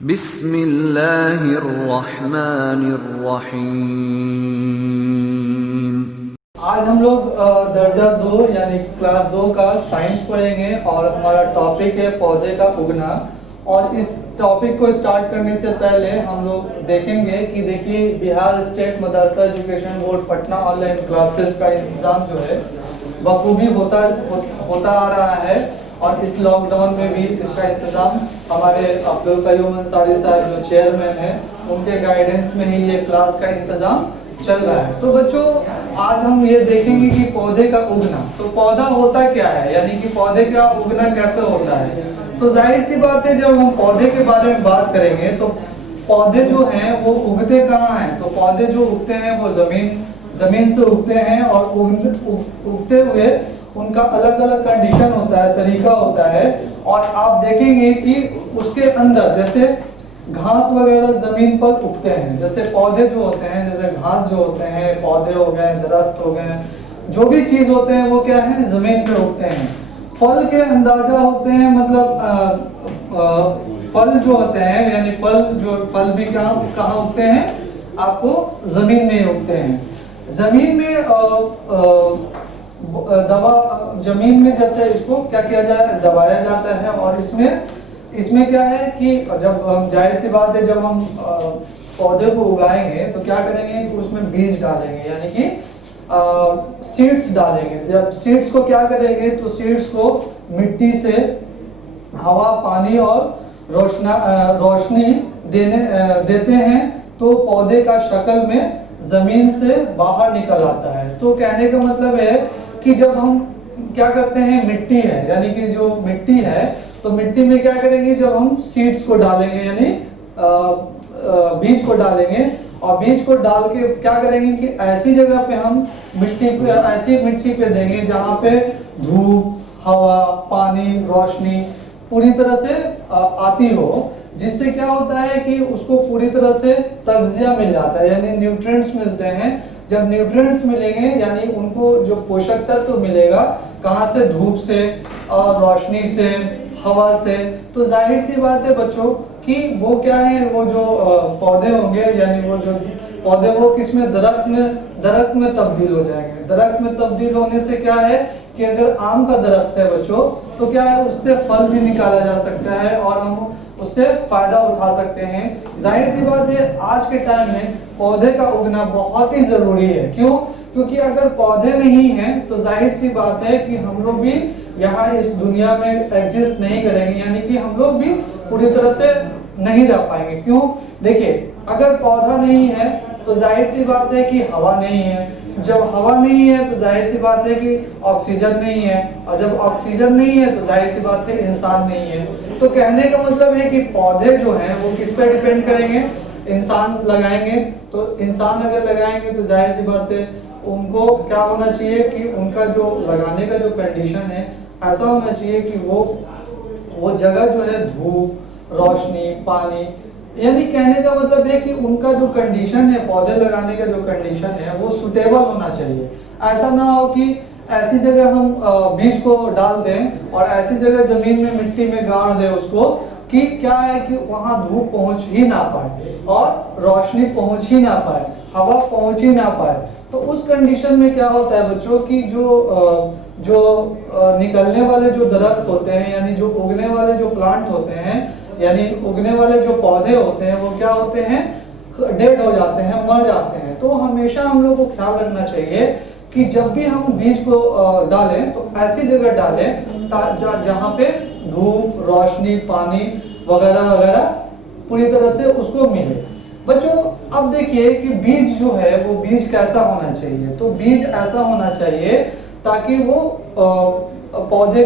बिस्मिल्लाहिर्रहमानिर्रहीम। आज हम लोग दर्जा 2 यानी क्लास 2 का साइंस पढ़ेंगे और हमारा टॉपिक है पौधे का उगना। और इस टॉपिक को स्टार्ट करने से पहले हम लोग देखेंगे कि देखिए बिहार स्टेट मदरसा education board Patna online classes का इंतज़ाम जो है बखूबी होता आ रहा है। और इस लॉकडाउन में भी इसका इंतज़ाम हमारे अब्दुल कयूम अंसारी साहब जो चेयरमैन हैं उनके गाइडेंस में ही ये क्लास का इंतज़ाम चल रहा है। तो बच्चों आज हम ये देखेंगे कि पौधे का उगना, तो पौधा होता क्या है, यानी कि पौधे का उगना कैसे होता है। तो जाहिर सी बात है जब हम पौधे के बारे में बात करेंगे तो पौधे जो हैं वो उगते कहाँ हैं। तो पौधे जो उगते हैं वो ज़मीन से उगते हैं और उगते हुए उनका अलग अलग कंडीशन होता है, तरीका होता है। और आप देखेंगे कि उसके अंदर जैसे घास वगैरह ज़मीन पर उगते हैं, जैसे पौधे जो होते हैं, जैसे घास जो होते हैं, पौधे हो गए, दरख्त हो गए, जो भी चीज़ होते हैं वो क्या है, ज़मीन पे उगते हैं। फल के अंदाजा होते हैं, मतलब फल जो होते हैं यानी फल भी कहाँ उगते हैं, आपको ज़मीन में ही उगते हैं। ज़मीन में जमीन में जैसे इसको क्या किया जाए, दबाया जाता है। और इसमें क्या है कि जब जाहिर सी बात है जब हम पौधे को उगाएंगे तो क्या करेंगे कि उसमें बीज डालेंगे, यानी कि सीड्स डालेंगे। जब सीड्स को क्या करेंगे तो सीड्स को मिट्टी से हवा, पानी और रोशनी देते हैं तो पौधे का शक्ल में ज़मीन से बाहर निकल आता है। तो कहने का मतलब है कि जब हम क्या करते हैं, मिट्टी है यानी कि जो मिट्टी है तो मिट्टी में क्या करेंगे, जब हम सीड्स को डालेंगे यानी बीज को डालेंगे और बीज को डाल के क्या करेंगे कि ऐसी जगह पे हम ऐसी मिट्टी पे देंगे जहाँ पे धूप, हवा, पानी, रोशनी पूरी तरह से आती हो, जिससे क्या होता है कि उसको पूरी तरह से तग़ज़िया मिल जाता है, यानी न्यूट्रिएंट्स मिलते हैं। जब न्यूट्रिएंट्स मिलेंगे यानी उनको जो पोषक तत्व मिलेगा कहाँ से, धूप से और रोशनी से, हवा से। तो जाहिर सी बात है बच्चों कि वो क्या है, वो जो पौधे होंगे यानी वो जो पौधे वो किसमें, दरख्त में तब्दील हो जाएंगे। दरख्त में तब्दील होने से क्या है कि अगर आम का दरख्त है बच्चों तो क्या है, उससे फल भी निकाला जा सकता है और हम उससे फ़ायदा उठा सकते हैं। जाहिर सी बात है आज के टाइम में पौधे का उगना बहुत ही ज़रूरी है। क्यों? क्योंकि अगर पौधे नहीं हैं तो जाहिर सी बात है कि हम लोग भी यहाँ इस दुनिया में एग्जिस्ट नहीं करेंगे, यानी कि हम लोग भी पूरी तरह से नहीं रह पाएंगे। क्यों? देखिए अगर पौधा नहीं है तो जाहिर सी बात है कि हवा नहीं है, जब हवा नहीं है तो जाहिर सी बात है कि ऑक्सीजन नहीं है, और जब ऑक्सीजन नहीं है तो जाहिर सी बात है इंसान नहीं है। तो कहने का मतलब है कि पौधे जो हैं वो किस पे डिपेंड करेंगे, इंसान लगाएंगे। तो इंसान अगर लगाएंगे तो जाहिर सी बात है उनको क्या होना चाहिए कि उनका जो लगाने का जो कंडीशन है ऐसा होना चाहिए कि वो जगह जो है धूप, रोशनी, पानी, यानी कहने का मतलब है कि उनका जो कंडीशन है, पौधे लगाने का जो कंडीशन है वो सुटेबल होना चाहिए। ऐसा ना हो कि ऐसी जगह हम बीज को डाल दें और ऐसी जगह ज़मीन में मिट्टी में गाड़ दें उसको कि क्या है कि वहाँ धूप पहुँच ही ना पाए और रोशनी पहुँच ही ना पाए, हवा पहुँच ही ना पाए। तो उस कंडीशन में क्या होता है बच्चों कि जो निकलने वाले जो दरख्त होते हैं यानी जो उगने वाले जो प्लांट होते हैं यानी उगने वाले जो पौधे होते हैं वो क्या होते हैं, डेड हो जाते हैं, मर जाते हैं। तो हमेशा हम लोग को ख्याल रखना चाहिए कि जब भी हम बीज को डालें तो ऐसी जगह डालें जहाँ पे धूप, रोशनी, पानी वगैरह वगैरह पूरी तरह से उसको मिले। बच्चों अब देखिए कि बीज जो है वो बीज कैसा होना चाहिए। तो बीज ऐसा होना चाहिए ताकि वो पौधे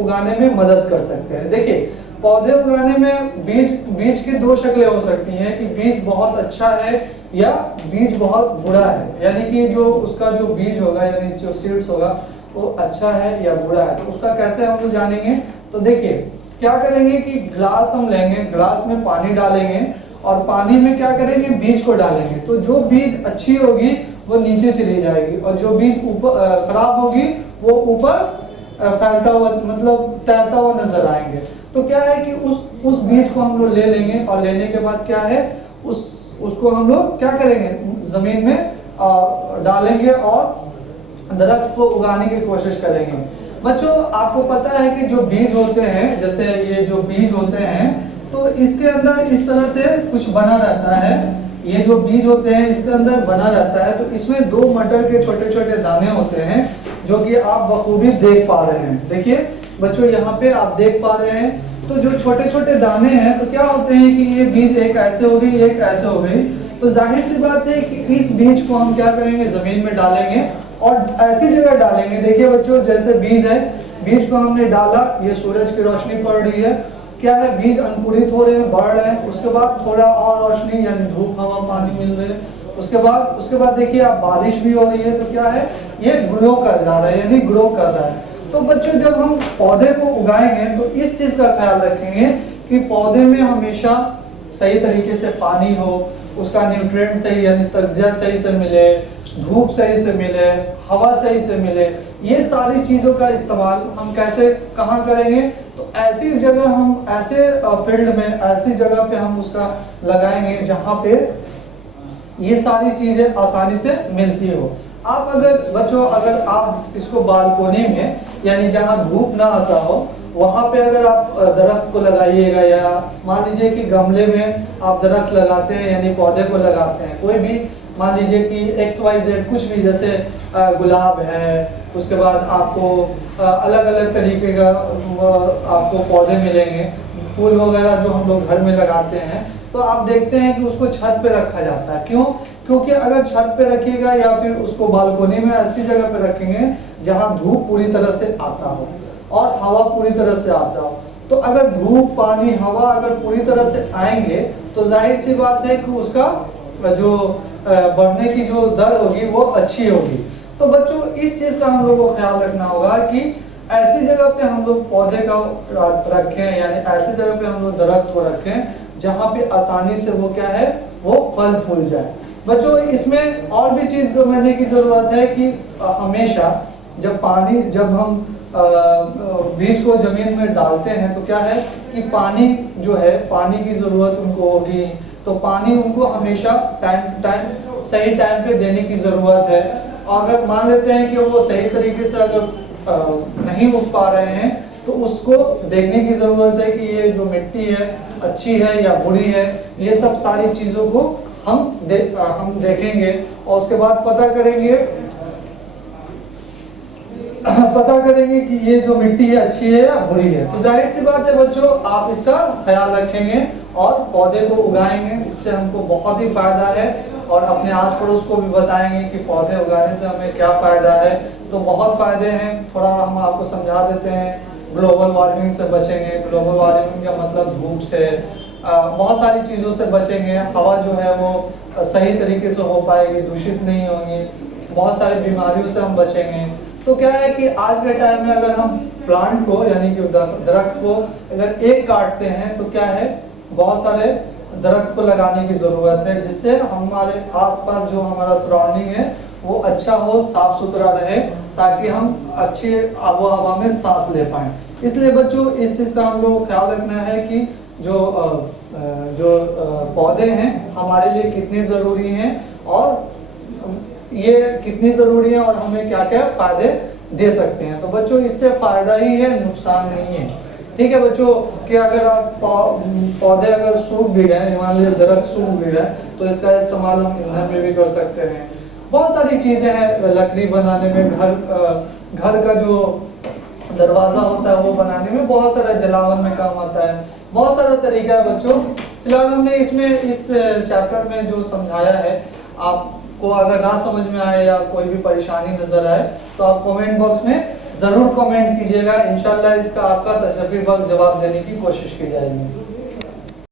उगाने में मदद कर सकते हैं। देखिए पौधे उगाने में बीज की दो शक्लें हो सकती हैं कि बीज बहुत अच्छा है या बीज बहुत बुरा है, यानी कि जो उसका जो बीज होगा यानी जो सीड्स होगा वो अच्छा है या बुरा है। तो उसका कैसे हम लोग जानेंगे, तो देखिए क्या करेंगे कि ग्लास हम लेंगे, ग्लास में पानी डालेंगे और पानी में क्या करेंगे, बीज को डालेंगे। तो जो बीज अच्छी होगी वो नीचे चली जाएगी और जो बीज ऊपर खराब होगी वो ऊपर फैलता हुआ मतलब तैरता हुआ नजर आएंगे। तो क्या है कि उस बीज को हम लोग ले लेंगे और लेने के बाद क्या है उसको हम लोग क्या करेंगे, जमीन में डालेंगे और दरख्त को उगाने की कोशिश करेंगे। बच्चों आपको पता है कि जो बीज होते हैं, जैसे ये जो बीज होते हैं, तो इसके अंदर इस तरह से कुछ बना रहता है। ये जो बीज होते हैं इसके अंदर बना रहता है, तो इसमें 2 मटर के छोटे छोटे दाने होते हैं जो कि आप बखूबी देख पा रहे हैं। देखिए बच्चों यहाँ पे आप देख पा रहे हैं, तो जो छोटे छोटे दाने हैं तो क्या होते हैं कि ये बीज एक ऐसे हो गई, एक ऐसे हो गई। तो जाहिर सी बात है कि इस बीज को हम क्या करेंगे, जमीन में डालेंगे और ऐसी जगह डालेंगे। देखिए बच्चों जैसे बीज है, बीज को हमने डाला, ये सूरज की रोशनी पड़ रही है, क्या है बीज अंकुरित हो रहे हैं, बढ़ रहे हैं। उसके बाद थोड़ा और रोशनी यानी धूप हवा पानी मिल रहे हैं। उसके बाद देखिए आप बारिश भी हो रही है, तो क्या है ये ग्रो कर जा रहा है, यानी ग्रो कर रहा है। तो बच्चों जब हम पौधे को उगाएंगे तो इस चीज का ख्याल रखेंगे कि पौधे में हमेशा सही तरीके से पानी हो, उसका न्यूट्रिएंट सही यानी तग़िज़ा सही से मिले, धूप सही से मिले, हवा सही से मिले। ये सारी चीज़ों का इस्तेमाल हम कैसे कहाँ करेंगे, तो ऐसी जगह हम ऐसे फील्ड में ऐसी जगह पे हम उसका लगाएंगे जहाँ पे ये सारी चीज़ें आसानी से मिलती हो। आप अगर बच्चों अगर आप इसको बालकोनी में यानी जहाँ धूप ना आता हो वहाँ पे अगर आप दरख्त को लगाइएगा, या मान लीजिए कि गमले में आप दरख्त लगाते हैं यानी पौधे को लगाते हैं, कोई भी मान लीजिए कि XYZ कुछ भी, जैसे गुलाब है, उसके बाद आपको अलग अलग तरीके का आपको पौधे मिलेंगे, फूल वगैरह जो हम लोग घर में लगाते हैं, तो आप देखते हैं कि उसको छत पे रखा जाता है। क्यों? क्योंकि अगर छत पे रखिएगा या फिर उसको बालकोनी में ऐसी जगह पे रखेंगे जहाँ धूप पूरी तरह से आता हो और हवा पूरी तरह से आता हो, तो अगर धूप पानी हवा अगर पूरी तरह से आएंगे तो जाहिर सी बात है कि उसका जो बढ़ने की जो दर होगी वो अच्छी होगी। तो बच्चों इस चीज़ का हम लोग को ख्याल रखना होगा कि ऐसी जगह पे हम लोग पौधे का रखें, यानी ऐसी जगह पे हम लोग दरख्त को रखें जहाँ पे आसानी से वो क्या है वो फल फूल जाए। बच्चों इसमें और भी चीज़ समझने की ज़रूरत है कि हमेशा जब हम बीज को ज़मीन में डालते हैं तो क्या है कि पानी जो है पानी की ज़रूरत उनको होगी, तो पानी उनको हमेशा टाइम टू टाइम सही टाइम पे देने की ज़रूरत है। और अगर मान लेते हैं कि वो सही तरीके से अगर नहीं उग पा रहे हैं तो उसको देखने की ज़रूरत है कि ये जो मिट्टी है अच्छी है या बुरी है। ये सब सारी चीज़ों को हम देखेंगे और उसके बाद पता करेंगे कि ये जो मिट्टी है अच्छी है या बुरी है। तो जाहिर सी बात है बच्चों आप इसका ख्याल रखेंगे और पौधे को उगाएंगे, इससे हमको बहुत ही फ़ायदा है और अपने आस पड़ोस को भी बताएंगे कि पौधे उगाने से हमें क्या फ़ायदा है। तो बहुत फ़ायदे हैं, थोड़ा हम आपको समझा देते हैं। ग्लोबल वार्मिंग से बचेंगे, ग्लोबल वार्मिंग का मतलब धूप से, बहुत सारी चीज़ों से बचेंगे। हवा जो है वो सही तरीके से हो पाएगी, दूषित नहीं होंगी, बहुत सारी बीमारियों से हम बचेंगे। तो क्या है कि आज के टाइम में अगर हम प्लांट को यानी कि दरख्त को अगर एक काटते हैं तो क्या है बहुत सारे दरख्त को लगाने की ज़रूरत है, जिससे हमारे आसपास जो हमारा सराउंडिंग है वो अच्छा हो, साफ़ सुथरा रहे, ताकि हम अच्छी आबो हवा में सांस ले पाएँ। इसलिए बच्चों इस चीज़ का हम लोग को ख्याल रखना है कि जो पौधे हैं हमारे लिए कितने ज़रूरी हैं और ये कितनी ज़रूरी है और हमें क्या क्या फ़ायदे दे सकते हैं। तो बच्चों इससे फ़ायदा ही है, नुकसान नहीं है। ठीक है बच्चों कि अगर आप पौधे अगर सूख भी गए, मान लीजिए दरख्त सूख भी गए, तो इसका इस्तेमाल हम ईंधन में भी कर सकते हैं। बहुत सारी चीज़ें हैं लकड़ी बनाने में, घर का जो दरवाज़ा होता है वो बनाने में, बहुत सारा जलावन में काम आता है, बहुत सारा तरीका है बच्चों। फिलहाल हमने इसमें इस चैप्टर में जो समझाया है, आपको अगर ना समझ में आए या कोई भी परेशानी नज़र आए तो आप कमेंट बॉक्स में ज़रूर कमेंट कीजिएगा। इंशाल्लाह इसका आपका तशरीफ़ वक्त जवाब देने की कोशिश की जाएगी।